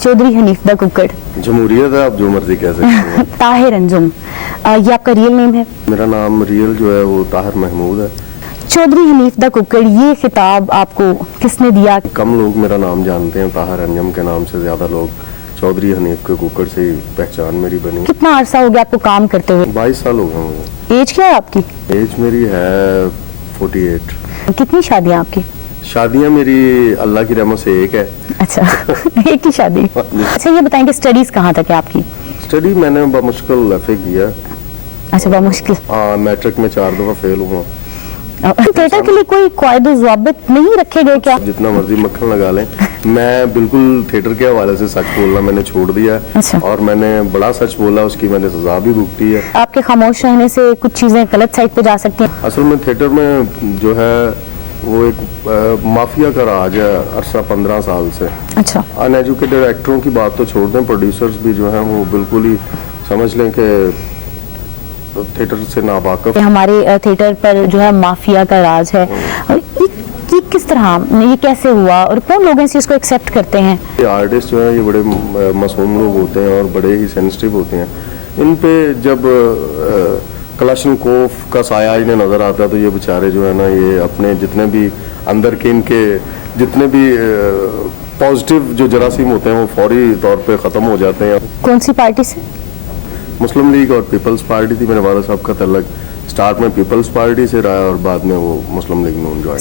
Chaudhary Hanif the कुक्कड़। जमहूरियत है, आप जो मर्जी कह सकते हैं। ताहिर अंजुम, ये आपका रियल नेम है? मेरा नाम रियल जो है वो ताहिर महमूद है। चौधरी हनीफ द कुक्कड़, ये खिताब आपको किसने दिया? कम लोग मेरा नाम जानते हैं, ताहिर अंजुम के नाम से ज़्यादा लोग चौधरी हनीफ के कुक्कड़ से ही पहचान मेरी बनी। कितना अरसा हो गया आपको काम करते हुए? 22 साल हो गए मुझे। एज क्या है आपकी? एज मेरी है 48। कितनी शादियाँ आपकी? शादियाँ मेरी अल्लाह की रहमत से एक है। अच्छा एक ही शादी। अच्छा ये बताएं कि स्टडीज कहाँ तक है आपकी? स्टडी मैंने बमुश्किल एफ किया। अच्छा बहुत मुश्किल। हाँ, मैट्रिक में 4 दफ़ा फेल हुआ। थिएटर के लिए कोई कायदे ज़ाबित नहीं रखे गए क्या? जितना मर्जी मक्खन लगा लें, मैं बिल्कुल थिएटर के हवाले से सच बोलना मैंने छोड़ दिया है। अच्छा। और मैंने बड़ा सच बोला, उसकी मैंने सजा भी भुगती है। आपके खामोश रहने से कुछ चीज़ें गलत साइड पे जा सकती हैं। असल में थिएटर में जो है वो एक माफिया का राज है अरसा 15 साल से। अच्छा। अनएजुकेटेड एक्टरों की बात तो छोड़ दें, प्रोड्यूसर्स भी जो हैं वो बिल्कुल ही समझ लें कि थिएटर से नावाकिफ। हमारे थिएटर पर जो है माफिया का राज है, और ये किस तरह, ये कैसे हुआ और कौन लोग इस चीज़ को एक्सेप्ट करते हैं? ये आर्टिस्ट जो हैं ये बड़े मासूम लोग होते हैं और बड़े ही सेंसिटिव होते हैं। इन पे जब कलाशनकोफ का साया इन्हें नज़र आता है तो ये बेचारे जो है ना, ये अपने जितने भी अंदर के इनके जितने भी पॉजिटिव जो जरासीम होते हैं वो फौरी तौर पे ख़त्म हो जाते हैं। कौन सी पार्टी से? मुस्लिम लीग और पीपल्स पार्टी थी। मेरे वाला साहब का तल्लक स्टार्ट में पीपल्स पार्टी से रहा और बाद में वो मुस्लिम लीग में ज्वाइन।